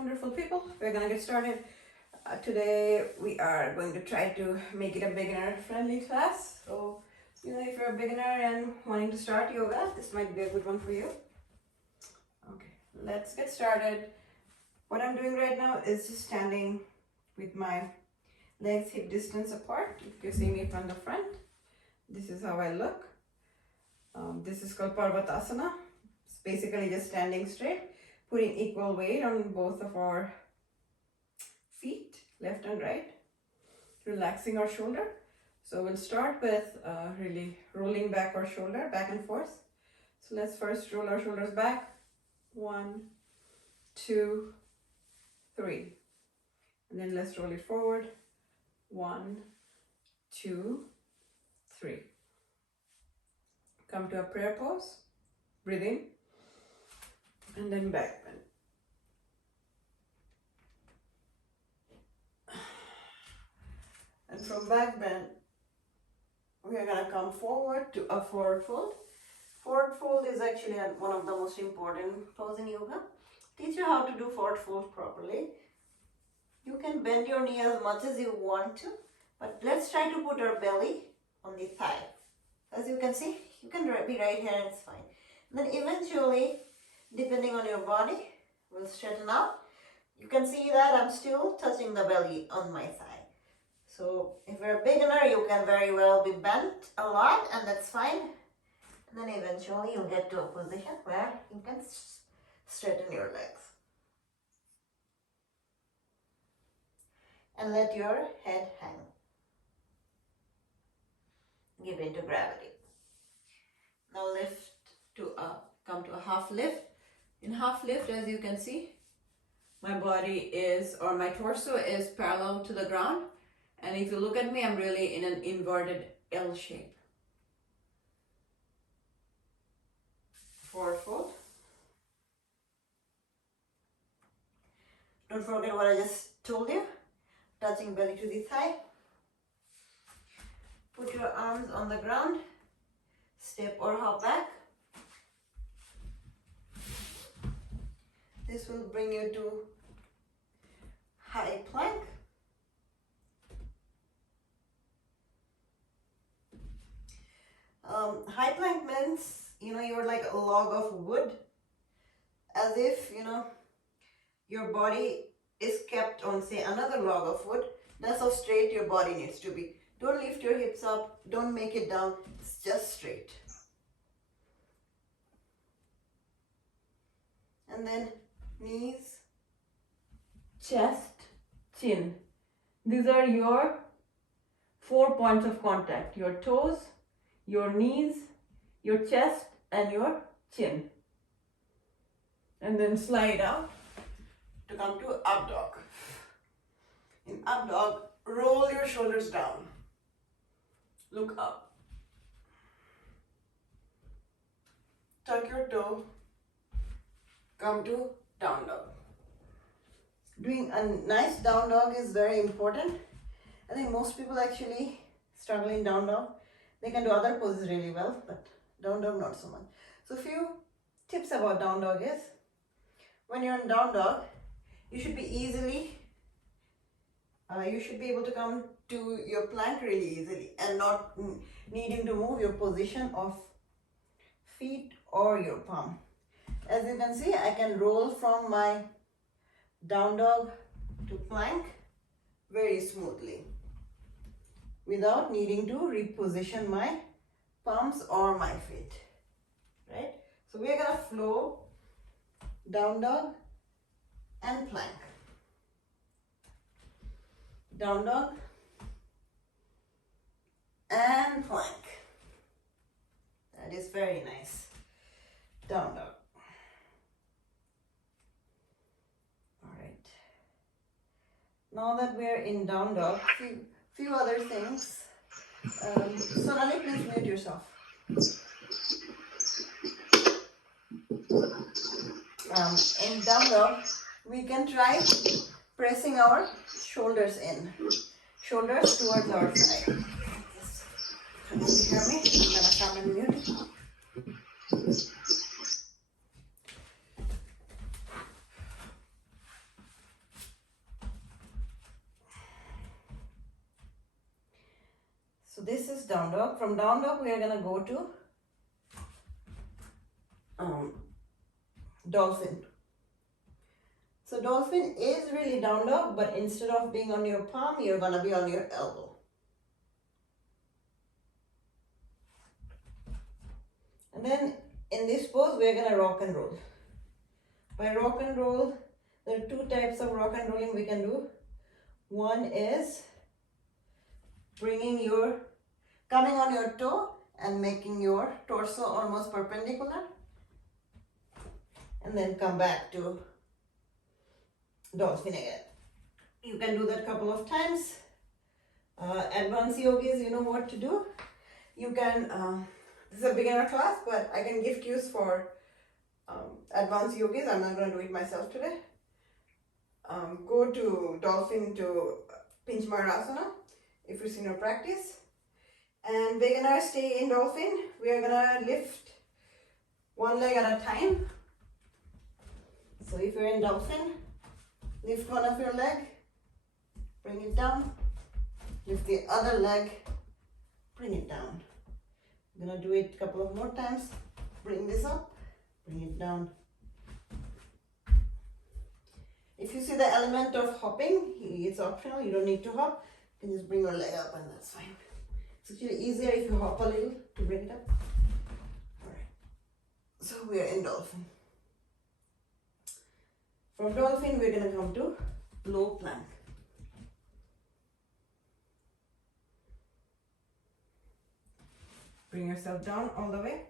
wonderful people. We're gonna get started. Today we are going to try to make it a beginner friendly class. So, if you're a beginner and wanting to start yoga, this might be a good one for you. Okay, let's get started. What I'm doing right now is just standing with my legs hip distance apart. If you see me from the front, this is how I look. This is called Parvatasana. It's basically just standing straight, putting equal weight on both of our feet, left and right, relaxing our shoulder. So we'll start with really rolling back our shoulder, back and forth. So let's first roll our shoulders back. 1, 2, 3. And then let's roll it forward. 1, 2, 3. Come to a prayer pose. Breathe in. And then back bend. And from back bend, we are going to come forward to a forward fold. Forward fold is actually one of the most important poses in yoga. Teach you how to do forward fold properly. You can bend your knee as much as you want to, but let's try to put our belly on the thigh. As you can see, you can be right here and it's fine. And then eventually, depending on your body, we'll straighten out. You can see that I'm still touching the belly on my thigh. So if you're a beginner, you can very well be bent a lot, and that's fine. And then eventually you'll get to a position where you can straighten your legs. And let your head hang. Give in to gravity. Now lift to come to a half lift. In half lift, as you can see, my body is, or my torso is parallel to the ground. And if you look at me, I'm really in an inverted L shape. Forward fold. Don't forget what I just told you. Touching belly to the thigh. Put your arms on the ground. Step or hop back. This will bring you to high plank. High plank means, you're like a log of wood, as if, your body is kept on, say, another log of wood. That's how straight your body needs to be. Don't lift your hips up, don't make it down, it's just straight. And then knees, chest, chin. These are your 4 points of contact. Your toes, your knees, your chest, and your chin. And then slide out to come to up dog. In up dog, roll your shoulders down. Look up. Tuck your toe. Come to down dog. Doing a nice down dog is very important. I think most people actually struggle in down dog. They can do other poses really well, but down dog not so much. So few tips about down dog is, when you're in down dog, you should be able to come to your plank really easily and not needing to move your position of feet or your palm. As you can see, I can roll from my down dog to plank very smoothly without needing to reposition my palms or my feet, right? So we're gonna flow down dog and plank. Down dog and plank. That is very nice. Down dog. All right. Now that we are in down dog, few other things. Sonali, please mute yourself. In down dog, we can try pressing our shoulders in. Shoulders towards our side. Can you hear me? I'm gonna come and mute. So this is down dog. From down dog, we are gonna go to dolphin. So dolphin is really down dog, but instead of being on your palm, you're gonna be on your elbow. And then in this pose, we're gonna rock and roll. By rock and roll, there are two types of rock and rolling we can do. One is coming on your toe and making your torso almost perpendicular. And then come back to dolphin again. You can do that a couple of times. Advanced yogis, you know what to do. You can, this is a beginner class, but I can gift use for advanced yogis. I'm not going to do it myself today. Go to dolphin to pinch Parvatasana if you've seen your practice. And beginners stay in dolphin. We are gonna lift one leg at a time. So if you're in dolphin, lift one of your leg, bring it down, lift the other leg, bring it down. I'm gonna do it a couple of more times. Bring this up, bring it down. If you see the element of hopping, it's optional, you don't need to hop. You can just bring your leg up and that's fine. It's actually easier if you hop a little to bring it up. Alright, so we are in dolphin. From dolphin, we're going to come to low plank. Bring yourself down all the way.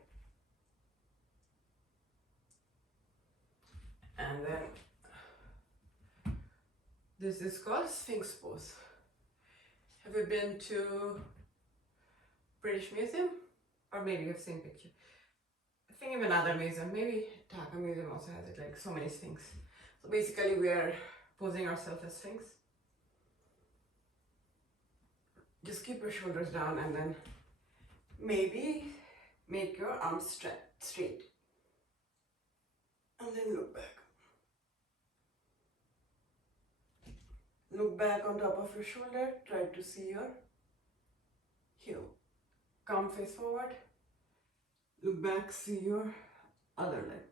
And then this is called Sphinx pose. Have you been to British Museum? Or maybe you've seen picture. I think of another museum, maybe Dhaka Museum also has it, like so many Sphinx. So basically we are posing ourselves as Sphinx. Just keep your shoulders down and then maybe make your arms straight. And then look back. Look back on top of your shoulder, try to see your heel. Come face forward. Look back, see your other leg.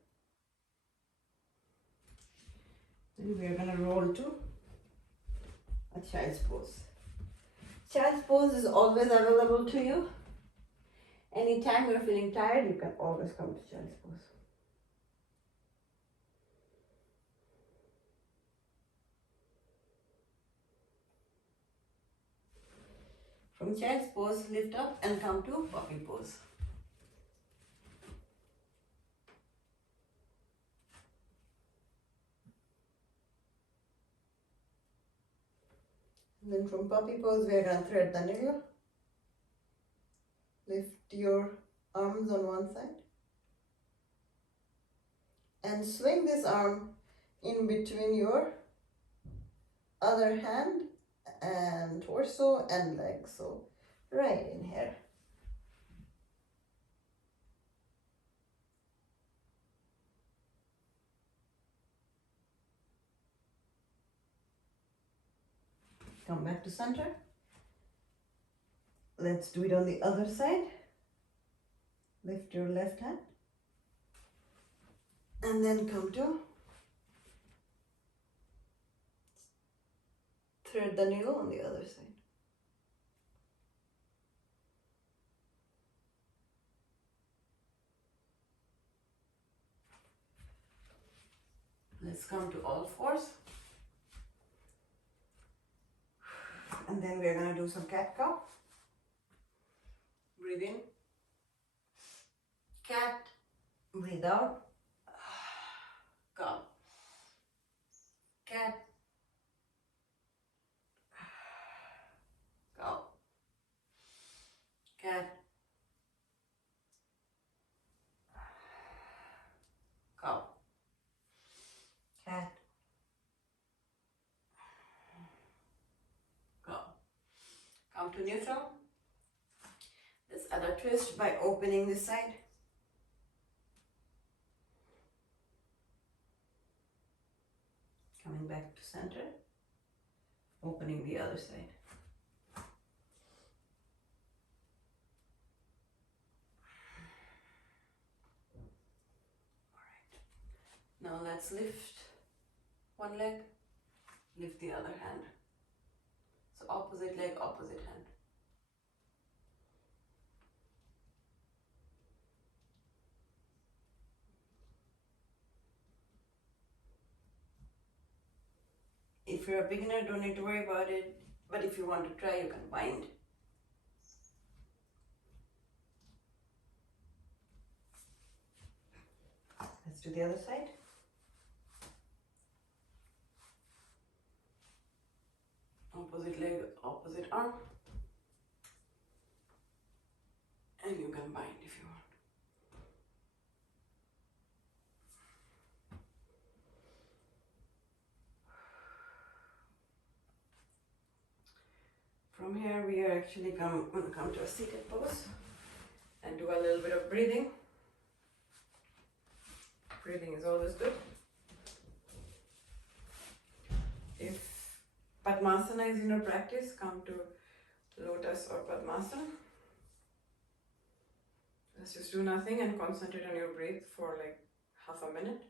Then we are going to roll to a child's pose. Child's pose is always available to you. Anytime you're feeling tired, you can always come to child's pose. From child's pose, lift up and come to puppy pose. And then from puppy pose, we are going to thread the needle. Lift your arms on one side. And swing this arm in between your other hand and torso and leg. So right in here. Come back to center. Let's do it on the other side. Lift your left hand. And then come to thread the needle on the other side. Let's come to all fours. And then we're going to do some cat cow. Breathe in. Cat. Breathe out. Cow. Cat. Cow. Cat. Cow. Cat. Cow. Come to neutral. Let's add a twist by opening this side. Coming back to center. Opening the other side. Now let's lift one leg, lift the other hand. So opposite leg, opposite hand. If you're a beginner, don't need to worry about it. But if you want to try, you can bind. Let's do the other side. Opposite leg, opposite arm. And you can bind if you want. From here, we are actually going to come to a seated pose and do a little bit of breathing. Breathing is always good. If Padmasana is in your practice, come to Lotus or Padmasana. Let's just do nothing and concentrate on your breath for like half a minute.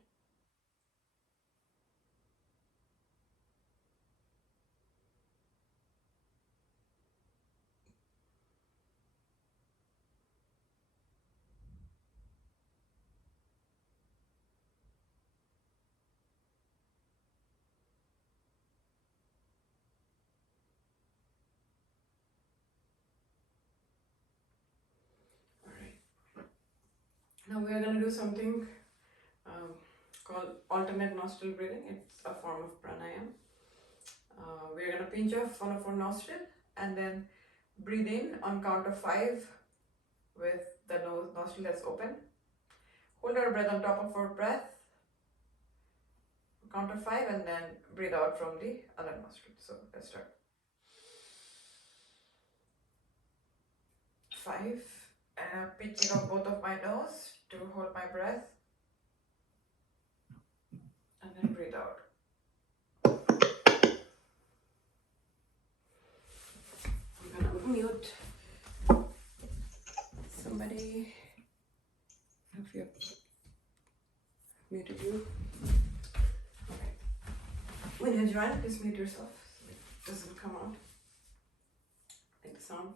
Now we are going to do something called alternate nostril breathing. It's a form of pranayama. We're going to pinch off one of our nostril and then breathe in on count of 5 with the nostril that's open. Hold our breath on top of our breath, count of 5, and then breathe out from the other nostril. So let's start. 5. Pinching off both of my nose to hold my breath, and then breathe out. I'm gonna mute somebody. If you muted you. Okay. When you join, just mute yourself so it doesn't come out like the sound.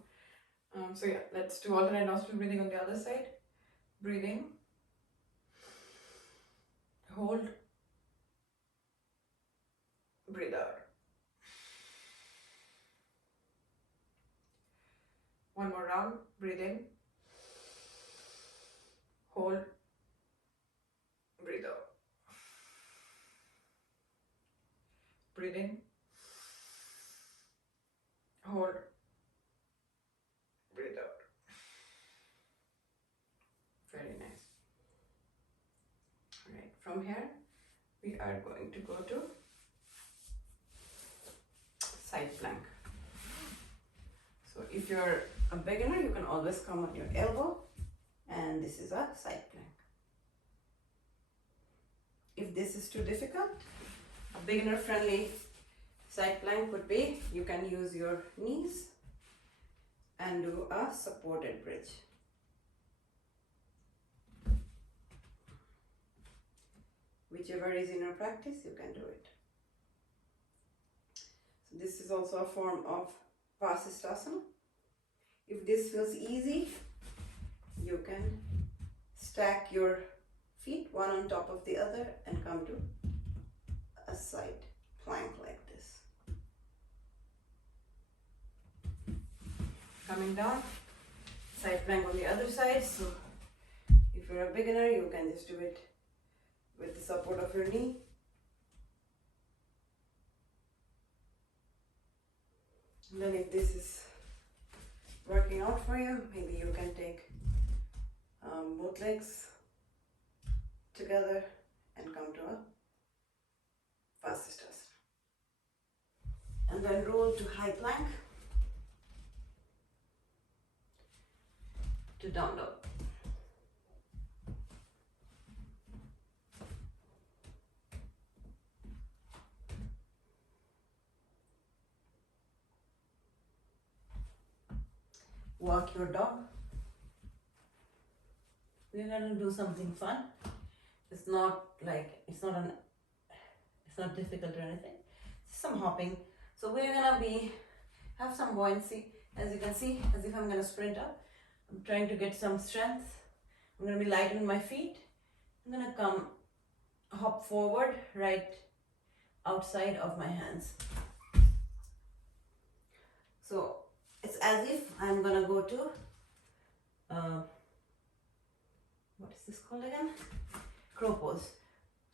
So yeah, let's do alternate nostril breathing on the other side. Breathe in, hold, breathe out. One more round, breathe in, hold, breathe out. Breathe in, hold, breathe out. Very nice. Alright, from here we are going to go to side plank. So if you're a beginner, you can always come on your elbow, and this is a side plank. If this is too difficult, a beginner friendly side plank would be, you can use your knees and do a supported bridge. Whichever is in your practice, you can do it. So this is also a form of Parvatasana. If this feels easy, you can stack your feet one on top of the other and come to a side plank like this. Coming down, side plank on the other side. So if you're a beginner, you can just do it with the support of your knee. And then if this is working out for you, maybe you can take both legs together and come to a Parvatasana. And then roll to high plank, to down dog. Walk your dog. We're going to do something fun. It's not like, it's not difficult or anything. Just some hopping. So we're gonna have some buoyancy. As you can see, as if I'm gonna sprint up. I'm trying to get some strength. I'm gonna be light on my feet. I'm gonna hop forward right outside of my hands. So it's as if I'm gonna go to, what is this called again? Crow pose.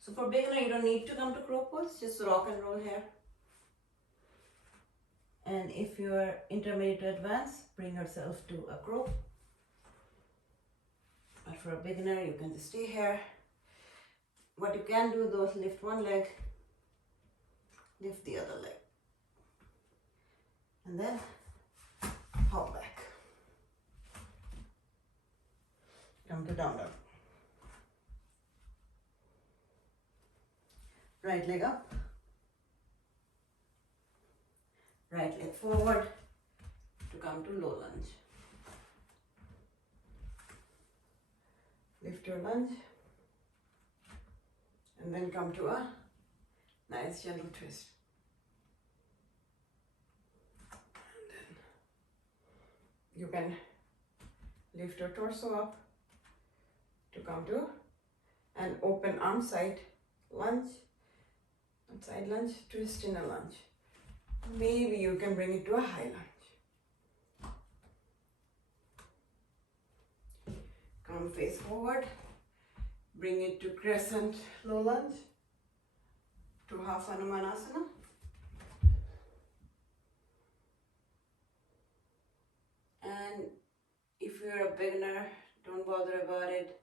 So for beginner, you don't need to come to crow pose, just rock and roll here. And if you are intermediate to advanced, bring yourself to a crow. But for a beginner, you can just stay here. What you can do though is lift one leg, lift the other leg, and then hop back. Come to down dog. Right leg up, right leg forward to come to low lunge. Lift your lunge and then come to a nice gentle twist. And then you can lift your torso up to come to an open arm side lunge, side lunge, twist in a lunge. Maybe you can bring it to a high lunge. Come face forward, bring it to crescent low lunge, to half Hanumanasana. And if you're a beginner, don't bother about it.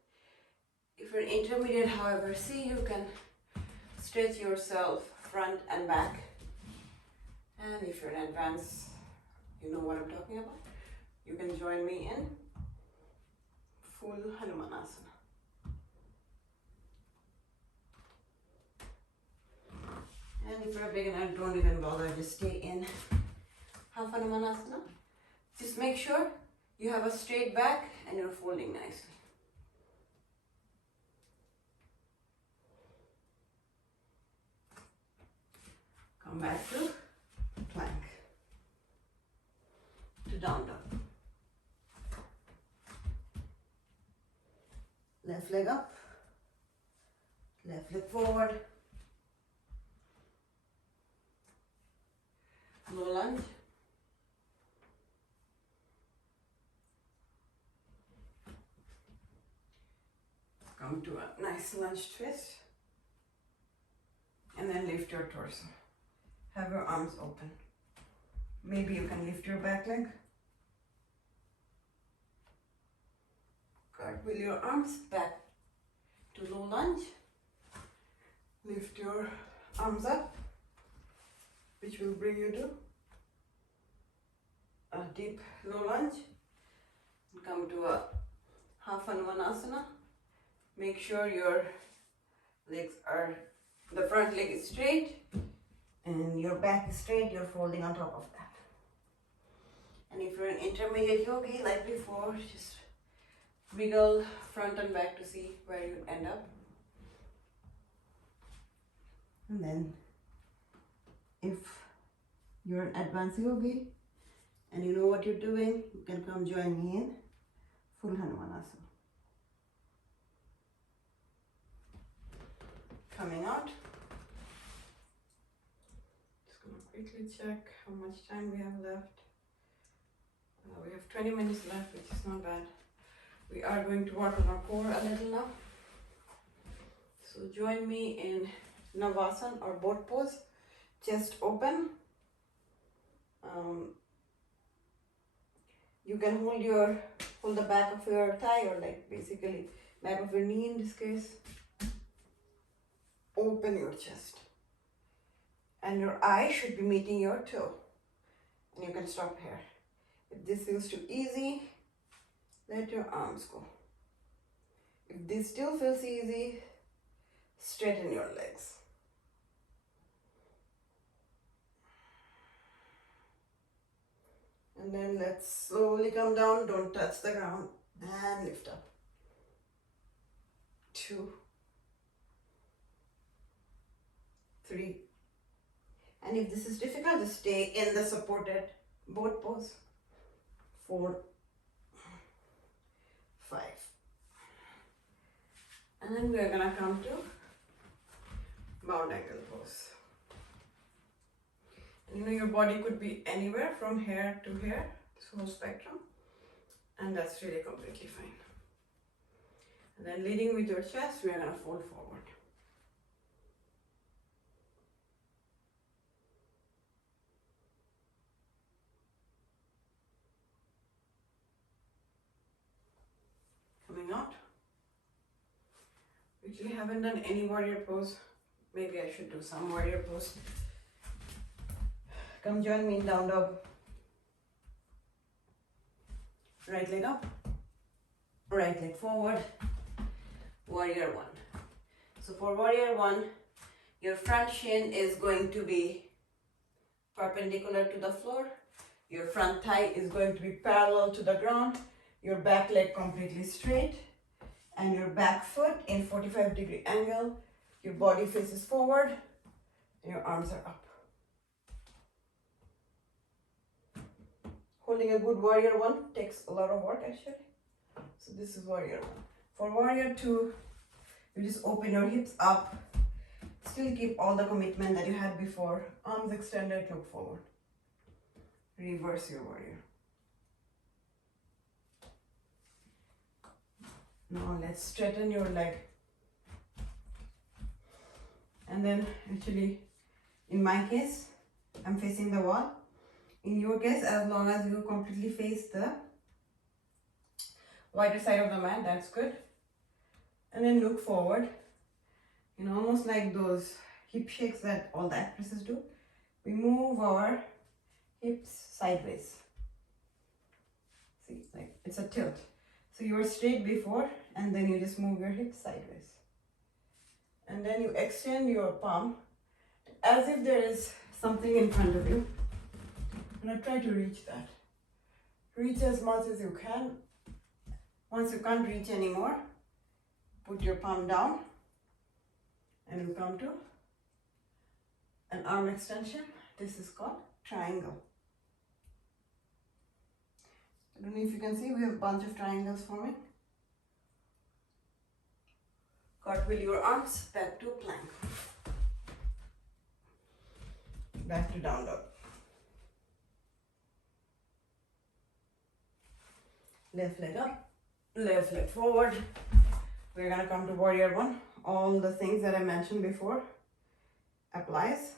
If you're intermediate, however, see, you can stretch yourself front and back. And if you're an advanced, you know what I'm talking about. You can join me in full Hanumanasana. And if you're a beginner, don't even bother, just stay in half Hanumanasana. Just make sure you have a straight back and you're folding nicely. Come back to plank, to down dog. Left leg up, left leg forward, low lunge, come to a nice lunge twist, and then lift your torso. Have your arms open. Maybe you can lift your back leg. Cartwheel your arms back to low lunge. Lift your arms up, which will bring you to a deep low lunge. Come to a half Hanumanasana. Make sure your legs are, the front leg is straight and your back is straight, you're folding on top of that. And if you're an intermediate yogi, like before, just wiggle front and back to see where you end up. And then if you're an advanced yogi and you know what you're doing, you can come join me in full Hanumanasana. Coming out. Just gonna quickly check how much time we have left. We have 20 minutes left, which is not bad. We are going to work on our core a little now. So join me in Navasana or boat pose. Chest open. You can hold the back of your thigh, or like basically back of your knee in this case. Open your chest. And your eye should be meeting your toe. And you can stop here. If this feels too easy, let your arms go. If this still feels easy, straighten your legs. And then let's slowly come down, don't touch the ground, and lift up. 2, 3. And if this is difficult, just stay in the supported boat pose. 4, 5. And then we're gonna come to bound angle pose. And you know, your body could be anywhere from here to here, this whole spectrum, and that's really completely fine. And then leading with your chest, we are gonna fold forward. Coming out. Actually haven't done any warrior pose. Maybe I should do some warrior pose. Come join me in down dog. Right leg up, right leg forward, warrior 1. So for warrior 1, your front shin is going to be perpendicular to the floor. Your front thigh is going to be parallel to the ground. Your back leg completely straight. And your back foot in 45-degree angle. Your body faces forward. And your arms are up. Holding a good warrior 1 takes a lot of work actually. So this is warrior 1. For warrior 2, you just open your hips up. Still keep all the commitment that you had before. Arms extended, look forward. Reverse your warrior. Now let's straighten your leg. And then actually, in my case, I'm facing the wall. In your case, as long as you completely face the wider side of the mat, that's good. And then look forward. You know, almost like those hip shakes that all the actresses do. We move our hips sideways. See, like it's a tilt. So you were straight before, and then you just move your hips sideways. And then you extend your palm as if there is something in front of you. And I try to reach that. Reach as much as you can. Once you can't reach anymore, put your palm down and you come to an arm extension. This is called triangle. I don't know if you can see, we have a bunch of triangles forming. Cartwheel your arms back to plank. Back to down dog. Left leg up, left leg forward. We're gonna come to warrior 1. All the things that I mentioned before applies.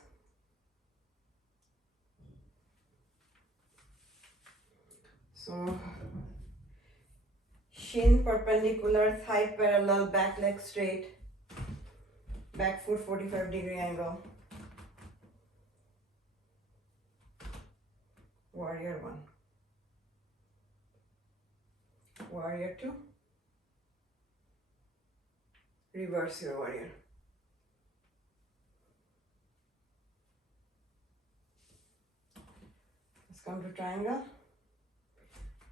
So shin perpendicular, thigh parallel, back leg straight, back foot 45-degree angle. Warrior 1. Warrior 2. Reverse your warrior. Let's come to triangle.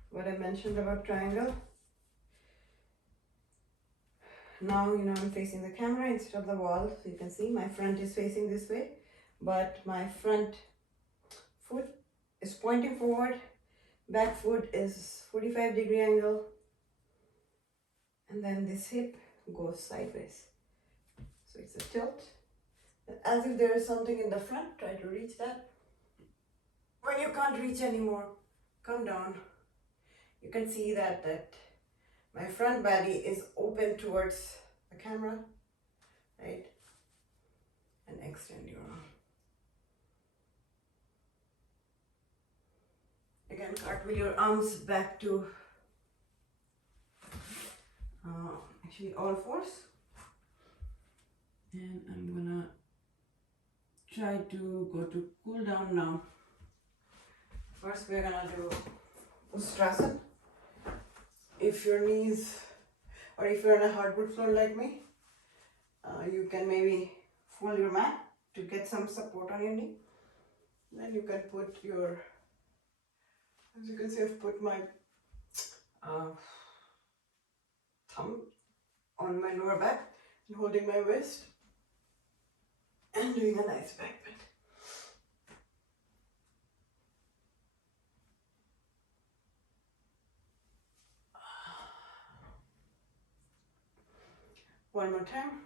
What I mentioned about triangle. Now, you know, I'm facing the camera instead of the wall, so you can see my front is facing this way, but my front foot is pointing forward, back foot is 45-degree angle, and then this hip goes sideways. So it's a tilt. As if there is something in the front, try to reach that. When you can't reach anymore, come down. You can see that my front body is open towards the camera, right? And extend your arm. Again, cartwheel your arms back to actually all fours. And I'm gonna try to go to cool down now. First, we're gonna do Ustrasana. If your knees, or if you're on a hardwood floor like me, you can maybe fold your mat to get some support on your knee. Then you can put your, as you can see, I've put my thumb on my lower back and holding my waist. and doing a nice back bend. One more time.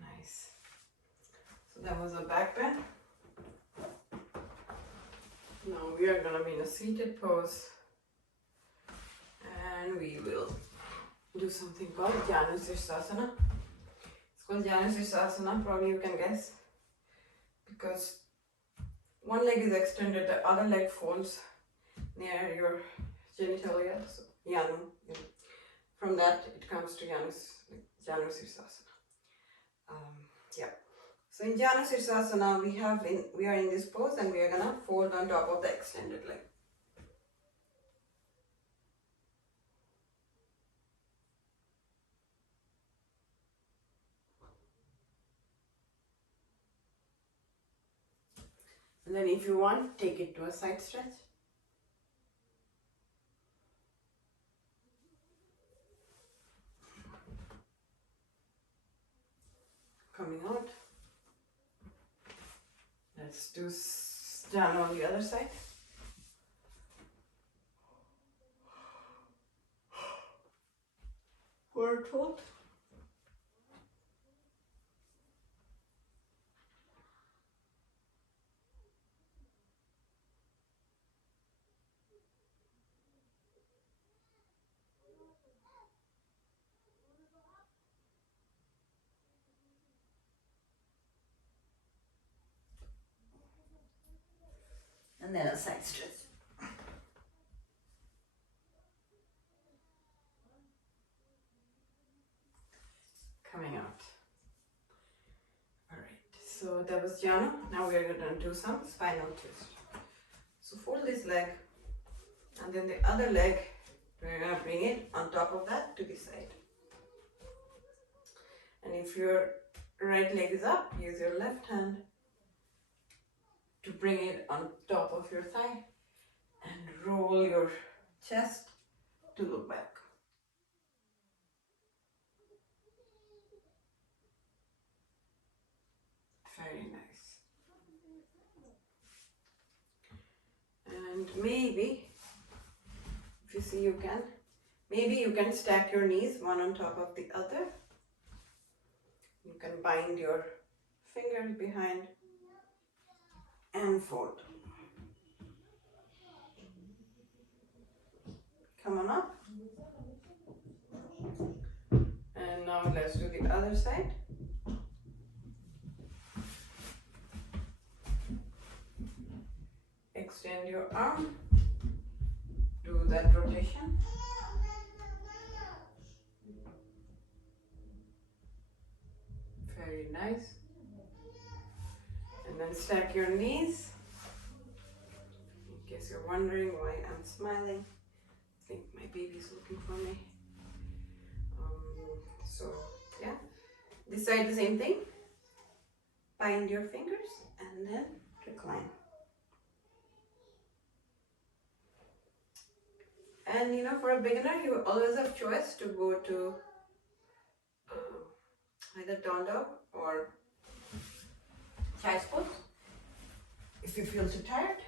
Nice. So that was a back bend. Now we are gonna be in a seated pose, and we will do something called Sirsasana. It's called Sirsasana, probably you can guess, because one leg is extended, the other leg folds near your genitalia, so Janu. From that it comes to Janu Sirsasana. Yeah. So in Janu Sirsasana we are in this pose and we are gonna fold on top of the extended leg. And then if you want, take it to a side stretch. Coming out. Let's do Janu on the other side. Forward fold. And then a side stretch. Coming out. Alright, so that was Janu. Now we are going to do some spinal twist. So fold this leg, and then the other leg, we're going to bring it on top of that to the side. And if your right leg is up, use your left hand to bring it on top of your thigh and roll your chest to look back. Very nice. And maybe, if you see maybe you can stack your knees one on top of the other. You can bind your fingers behind and fold. Come on up. And now let's do the other side. Extend your arm. Do that rotation. Very nice. And then stack your knees. In case you're wondering why I'm smiling, I think my baby's looking for me. So yeah, this side the same thing. Bind your fingers and then recline. And for a beginner, you always have choice to go to either down dog or child's pose if you feel too tired.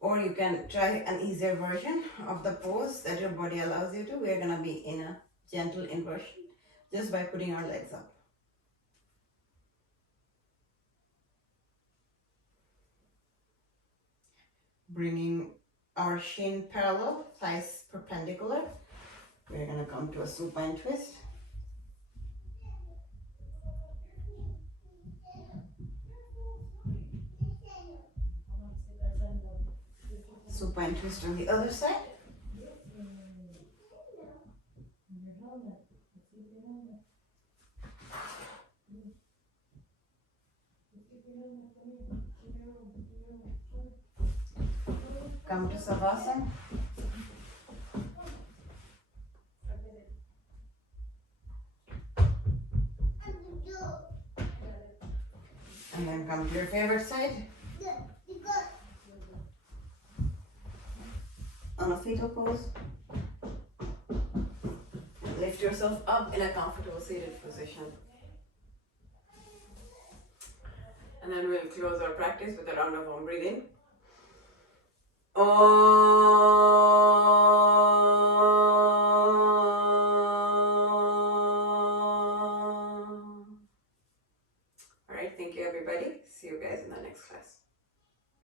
Or you can try an easier version of the pose that your body allows you to. We're going to be in a gentle inversion just by putting our legs up. Bringing our shin parallel, thighs perpendicular. We're going to come to a supine twist. Supine twist on the other side. Come to Savasana. And then come to your favorite side. on a fetal pose. And lift yourself up in a comfortable seated position. And then we'll close our practice with a round of Om breathing. Om.